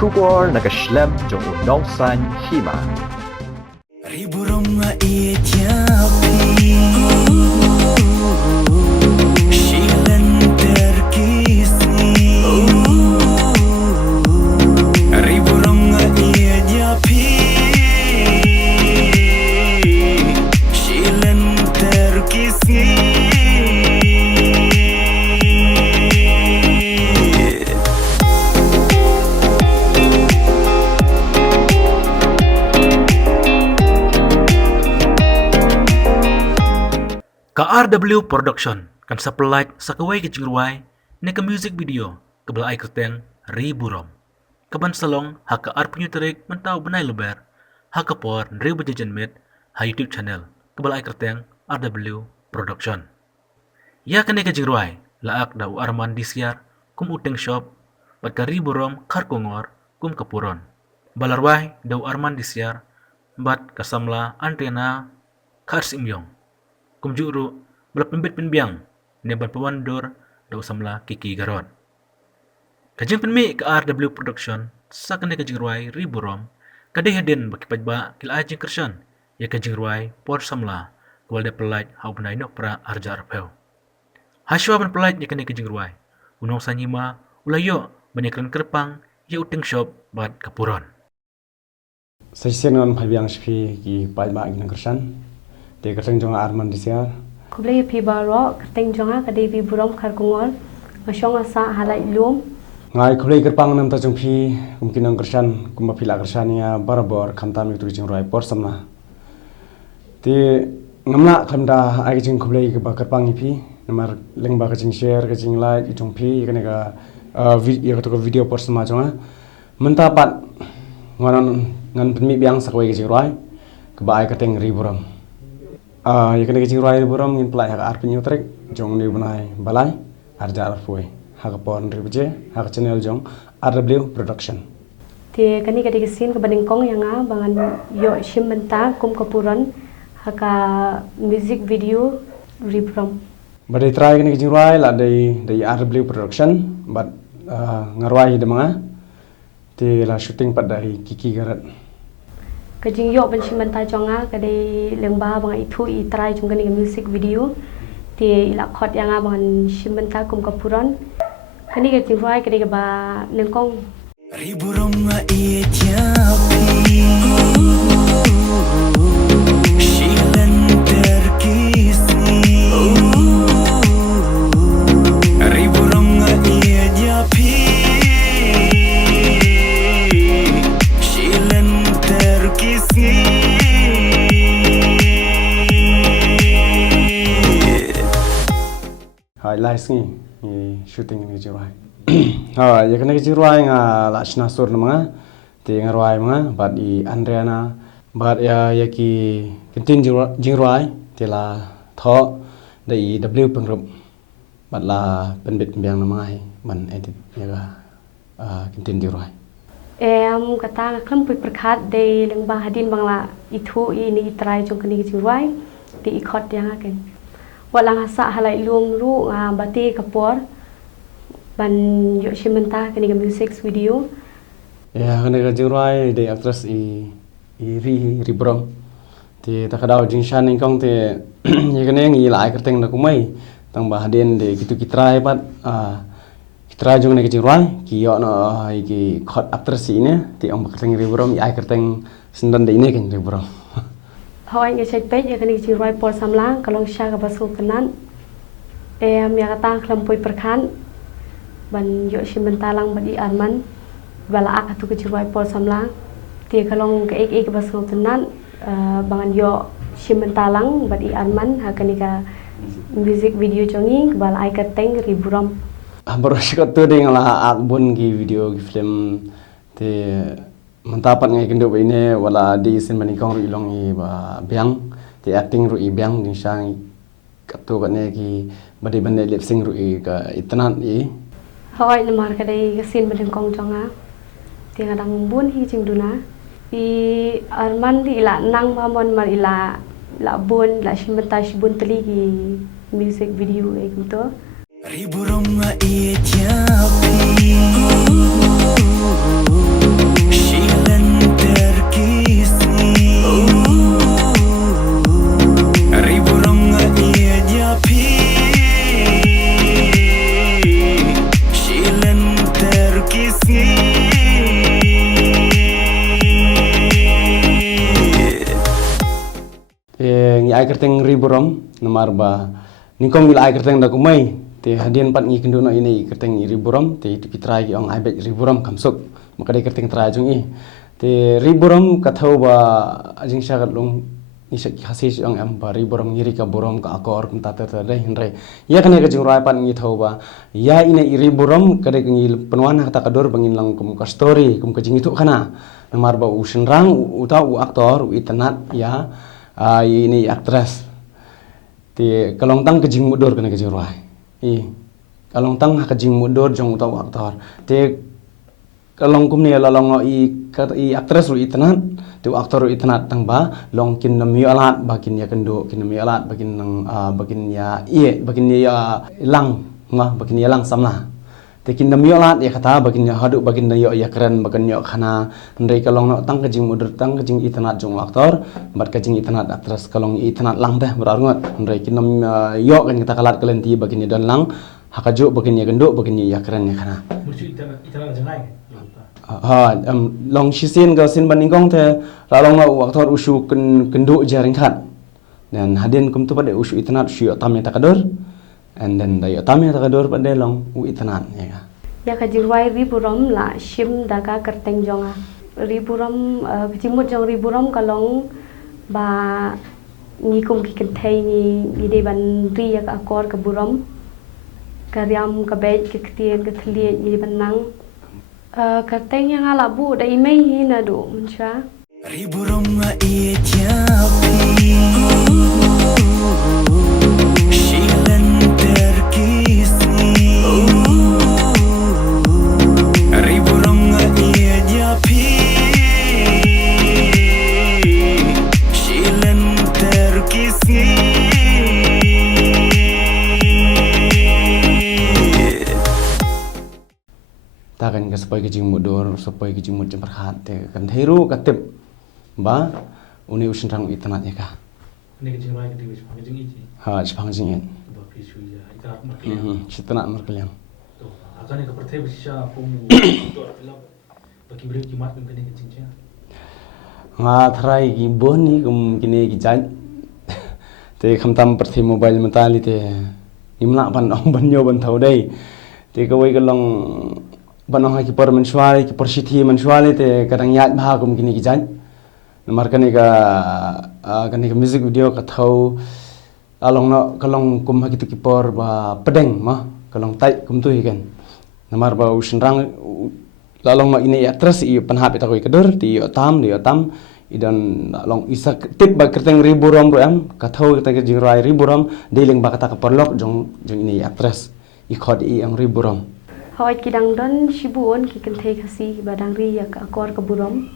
Kubor nakaslem jong unongsan hima. Ribu rumah ia tiapi Shilan terkisni Ribu rumah ia tiapi Shilan terkisni KRW Production kan supply sa kaway kajingruay na ka music video kabla ay kerteng riburom. Kaban salong ha KR penyuterik mentau benay luber ha kapor ribu jajanmit ha YouTube channel kabla ay kerteng RW Production. Ya kan kajingruay laak daw Arman Disyar kum uteng shop pat ka riburom karkongor kum kapuron. Balarway daw Arman Disyar bat kasamla antena kars imyong. Kumjuru belak pembit penbiang ne berpawandor daw samla kiki garot. Kajing penmi ke RW Production sa kane kajing ruai riburom kadai hadin baki pajba kila ajing kersan ya kajing ruai por samla kwal de pelaj hau benai nok pra arja arpeu. Haswa ben pelaj ya kane kajing ruai unong sanyima ulayo banyakan kerpang ya uteng shop bat kapuron. Sesian phabiang spi ki pajba ing kersan te kerteng jong Arman Disyar Kublai pi baro kerteng jonga kadai bi burom karkungol ngasong asa halai lum ngai khulei kerpang nam ta jong phi mungkin ang kersan kuma phila kersan ya barabor khamtam itu jing roi por samna te ngamla khamda ai jing khulei ke ba kerpang phi namar leng ba ka jing share ka jing like jong phi kane ka video por sama jonga menta pat ngan penmi biang sakwai ke jing roi ke ba ai kerteng riburam ya kena kecing ruai buram ngin pelai hak arpin yutrek jong ni benai balai arja arfui hak pon ribje hak channel jong RW Production. Ti kani kadai kesin ke bandingkong yang bangan yo shim benta kum kapuran haka music video ribram. Badai try kena kecing ruai lah dari RW Production but ngarwai de manga ti la shooting pad dari Kiki Garat. Kajing yok ben shimanta jonga kadai lengba bang itu I try jong kani music video ti ila khot yang bang shimanta kum kapuran kani kajing ruai kadai ba nengkong Ribu rumah ia tiapi Shilan terkisni Ribu rumah ia tiapi Shilan terkisni Highlights ni shooting ni jirai. Ha ya kena kecing ruai nga la snasur nama ti ngarwai mga bat I Andriana bat ya ki kentin jing ruai ti la tho dai W pengrup bat la penbit biang nama ai man edit ya ga kentin jing ruai. em kata kan pui perkat de lengba hadin bangla itu ini try jong kani kecing ruai ti ikot yang akan walang hasa halai lum ru bati kapor ban yo shimenta kani music video Ya kena kecing ruai de actress I ribrom ti takadau jing shan ingkong ti ya kena ngi la ai kerteng na kumai tang ba hadin de kitu kitrai pat Kitra jong ne kecing ruai ki yo no ki khot actress ini ti ong kerteng ribrom ai kerteng sendan de ini kan ribrom. hoi nge cek page kani kecing ruai por samlang kalong sha ka basul kanan em ya kata klam pui perkan ban yo shimenta lang badi Arman bala ak tu kecing ruai por samlang ti kalong ke ek basul kanan bangan yo shimenta lang badi Arman hakani ka music video jongi bala ai kerteng riburam Baru sikot tu ding la akbun ki video ki film te mentapat ngai kendo ini wala di sin manikong ru ilong I ba biang te acting ru I biang ding sang katu katne ki bade bande lip sync ru I ka itnan I hoi namar kadai kesin bandingkong jonga ti ngadang bun hi jingduna I Arman di ila nang pamon mar ila bun la shimenta shibun teli ki music video gitu. Ribu rumah ia tiapi terkisih. Ngi ai kerteng riburom namar ba ningkong mil ai kerteng da kumai te hadian pat ngi kendo no ini kerteng riburom te tipitrai ki ong ai bet riburom kamsuk maka de kerteng trai jung i te riburom kathau ba ajing syagat lung ni sak hasis ong am ba riburom ngiri ka borom ka akor kum ta ta dai hinre ya kane ka jing rai pat ngi thau ba ya ina riburom kade ngi penwan ta kador bangin lang kum ka story kum ka jing itu kana namar ba u senrang uta u aktor u itanat ya ini aktris ti kalong tang kejing mudur kena kejing ruai kalong tang kejing mudur jong utau aktor ti kalong kum ni lalong i aktris ru itnat ti aktor ru itnat tang ba long kin nam alat bakin ya kendo kin nam alat bakin nang bakin ya bakin ya lang ngah bakin ya lang samla te kin nam alat ya kata bakin ya hadu bakin ya keren bakin ya khana ndai kalong no tang kejing mudur tang kejing itnat jong aktor bat kejing itnat aktris kalong itnat lang teh berarungat ndai kin nam yo kan kita kalat kalen ti bakin ya dan lang hakaju bakin ya gendo bakin ya keren ya khana long shisin ga sin baningkong te lalong no aktor usu kendo jaring khat dan hadin kum tu pada usu itnat syu tamya takador and then dayo tamya takador pada long u itnat ya ka jirwai riburom la shim daga kerteng jonga riburom kejimut jong riburom kalong ba ni kum ki kentai ni de ban ri ya ka akor ka burom karyam ka bej ke ketien ke thlie ni ban nang kerteng yang ala bu da imei hina do muncha Riburom nga iya tiapi Shilan terkisih Riburom nga iya tiapi Shilan terkisih takan ka supaya kejing mudur supaya kejing mud jemper hati kan heru katip ba uni usin rang itnat ya ka Ini kecil lagi di Wisma kecil ini. ha jepang jingin Bapak isu ya, itu aku maklum. sitnat markelian Tuh, akan yang kepercayaan bersisa aku itu adalah bagi beri kimat mungkin yang kecilnya. nga thrai ki boni kum kini ki jaj te khamtam perthi mobile mentali te imla ban ong banyo ban thau dai te ka wai ka long banong ha ki por mensuali ki porsithi mensuali te kadang yat bha kum kini ki jaj namar kani ka music video ka thau along no kalong kum ha ki tu ki por ba pedeng ma kalong tai kum tu hi kan namar ba usin rang lalong ma ini actress i panhap ita koi kedor di otam idan long isa tip ba kerteng riburom ro am kathau kita ke jingrai riburom deling ba kata ka perlok jong ini actress i khod i ang riburom hoi kidang don shibuon ki kentai kasi badang ri ya ka akor ka burom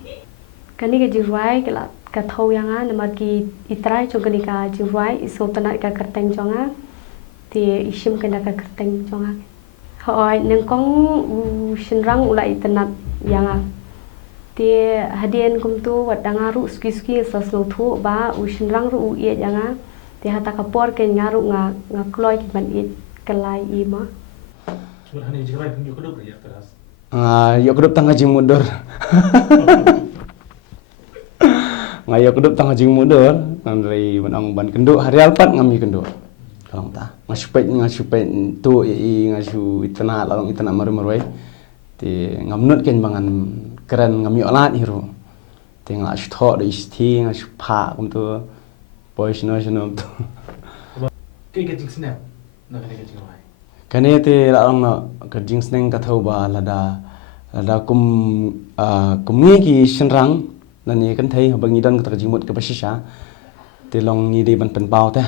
kani ke jirwai kala kathau yang namar ki itrai jong kani ka jirwai iso tanat ka kerteng jonga ti isim kana ka kerteng jonga hoi nengkong shinrang ulai tanat yang ti hadian kum tu wat dangaru ski saslo thu ba u shinrang ru u ye yang ti hata kapor ke ngaru nga kloi ki ban it kelai i ma Sebenarnya jika lagi punya kedua ya keras. yo kudup tangga jing mundur ngayo kudup tangga jing mundur nandri banong ban kenduk hari alpat ngami kenduk kalong ta ngasupet tu i ngasu itana lalong itana maru-maru ti ngamnut ken bangan keren ngami olat hiru ti ngasu tho de isti ngasu pa kum tu boys no tu Kayak kecil snap, nak kecil lagi. kane te lalong no kerjing sneng ka thau ba lada kum ngi ki shenrang lani kan thai bangi dan ka jingmut ka basisha te long ni de ban pen pau te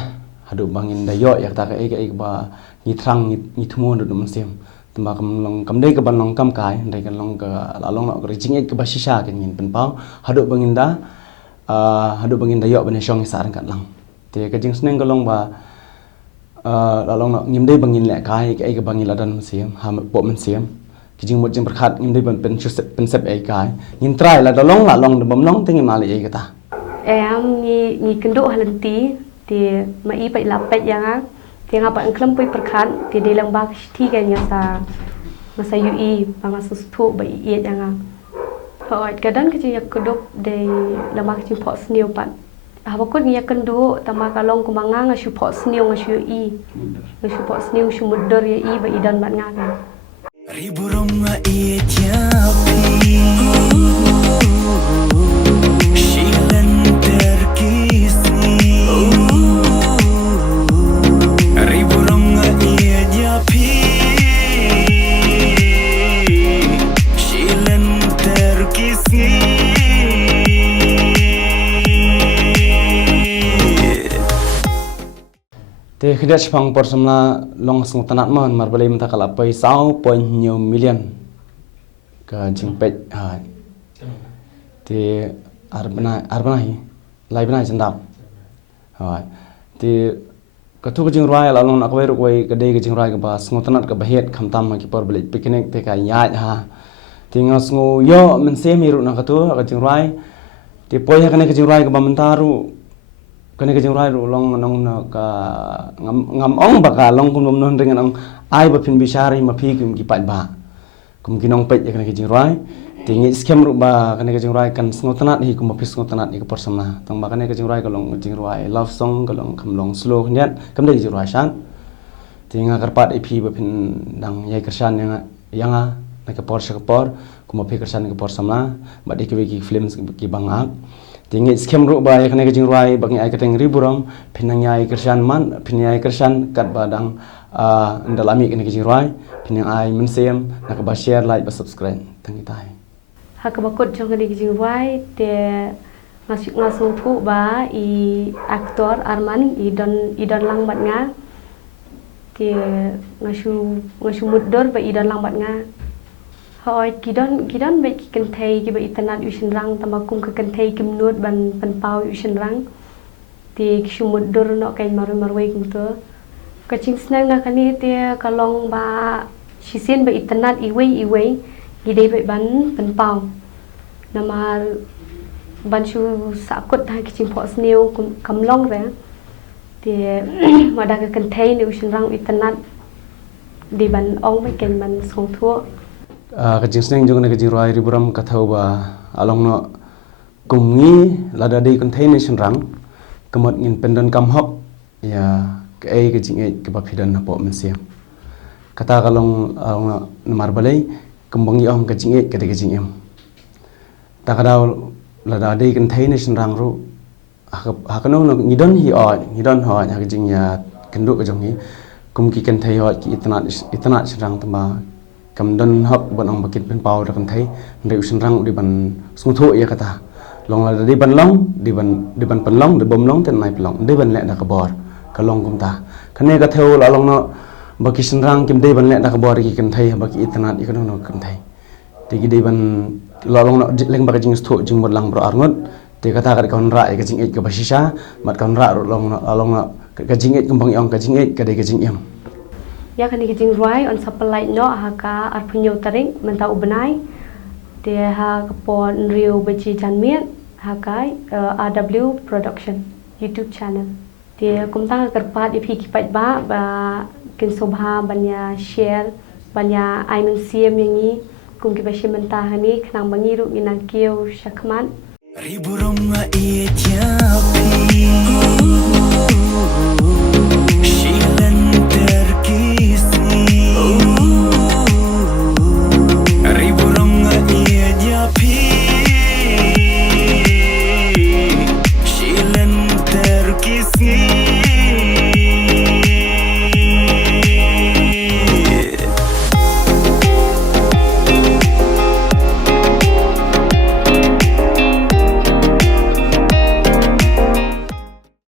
hadu bangin da yo yak ta ka e ba ni thrang ni thumo do dum sem tamba kam long kam dei ka ban long kam kai dei kan long ka lalong no kerjing e ka basisha kan ngin pen pau hadu bangin da yo ban shong sa ran kat lang te ka jing sneng ka long ba lalong no ngim dei bangin le kai ka bangin ladan sem ha po man sem kijing mut jing berkhat ngim dei ban pen sep ai kai ngin try la long bam long ting mali ai kata am ni kenduk halanti ti mai pai lapet yang ti ngapa engklem pui perkhat ti de lang ba thi kan ya sa masa UI masuk tu bai iet yang hoi kadang kecil yak kedok de lama kecil pot senior pat apa kun yak kendo tama kalong kumanga ngasu pot senior ngasu UI ngasu pot senior ngasu mudar ya I bai dan bat ngakan Ribu rong iet nyapi Shilan terkisni Ribu rong iet nyapi Shilan terkisni Te khidat chpang por samla long sung tanat man marbale mta kala pai sau point new million ka jingpet ha te arbana hi laibna jandam ha te ka thu jing roi la long akwai roi ka dei ka jing roi ka ba sung tanat ka bahet khamtam ma ki por bele picnic te ka ya ha te ngas ngo yo men se mi ru na ka tu ka jing roi te poi ha ka ne ka jing roi ka ba mentaru kene ke jingrai ru long nong na ka ngam ong ba ka long kum non ring ang ai ba phin bisari ma phi kum ki pat ba kum ki nong pet kene ke jingrai tingi scam ru ba kene ke jingrai kan sngotanat hi kum phis ngotanat hi ka persama tang ba kene ke jingrai ka long jingrai love song ka long kam long slow nyat kam dei jingrai shan tinga karpat ip ba phin dang yai kersan yang na ka por sha ka por kum phi kersan ka por sama ba de ki films ki bangak tingi scam ru ba yakne ke jingrai bangi ai kateng riburam pinang yai kersan man pinai kersan kat badang ndalami kene ke jingrai pinang ai mensem nak ba share like ba subscribe tangi tai hak bakut jong kene kijing wai te ngasung thu ba I aktor Arman I don lang bat nga te ngasu mudor ba I don lang bat nga hoi kidon ba ki kenthei ki ba itanat ushin rang tamakum ka kenthei kim nut ban pau ushin rang te ki mudor no kai marwai kum to kaching snang na kani te kalong ba sisen ba itanat iwei gidei ba ban pau namar ban shu sakut ha kiching pho sneu kamlong re te mada ka kenthei ni ushin rang itanat di ban ong ba ken ban song thuo kajing sneng jong na kajing roi riburam kathau ba along no kumngi lada dei container rang kamot ngin pendon kam hop ya ke ai kajing ai ke ba phidan na po mensiam kata kalong namar balai kembang om kajing ai ke kajing em ta kadau lada dei container rang ru hakano no ngidon hi ho ya kajing ya kenduk kajong hi kumki kan thai ho ki itna rang tamba kam don hop bon ong bakit pen pau da kan thai ndai usin rang di ban sung tho ya kata long la di ban long di ban pan long di bom long ten nai plong di ban le da ka bor ka long kum ta kane ka theu la long no baki sin rang kim di ban le da ka bor ki kan thai baki itna I kan no kan thai ti gi di ban la long no leng baka jing tho jing bot lang bro arngot ti kata ka kon ra ka jing ka basisa mat kon ra long no ka jing kum bang ong ka jing ka dei ka jing em ya kan kijing ruai on supply no haka arpunyo taring menta ubenai dia ha kapon riu beji janmiat haka RW production YouTube channel dia kumtang kerpat ipi kipat ba kin sobha banya share banya aimen siem yangi kum kipa shimenta hani knang bangiru inang kieu shakman Ribu rong iet nyapi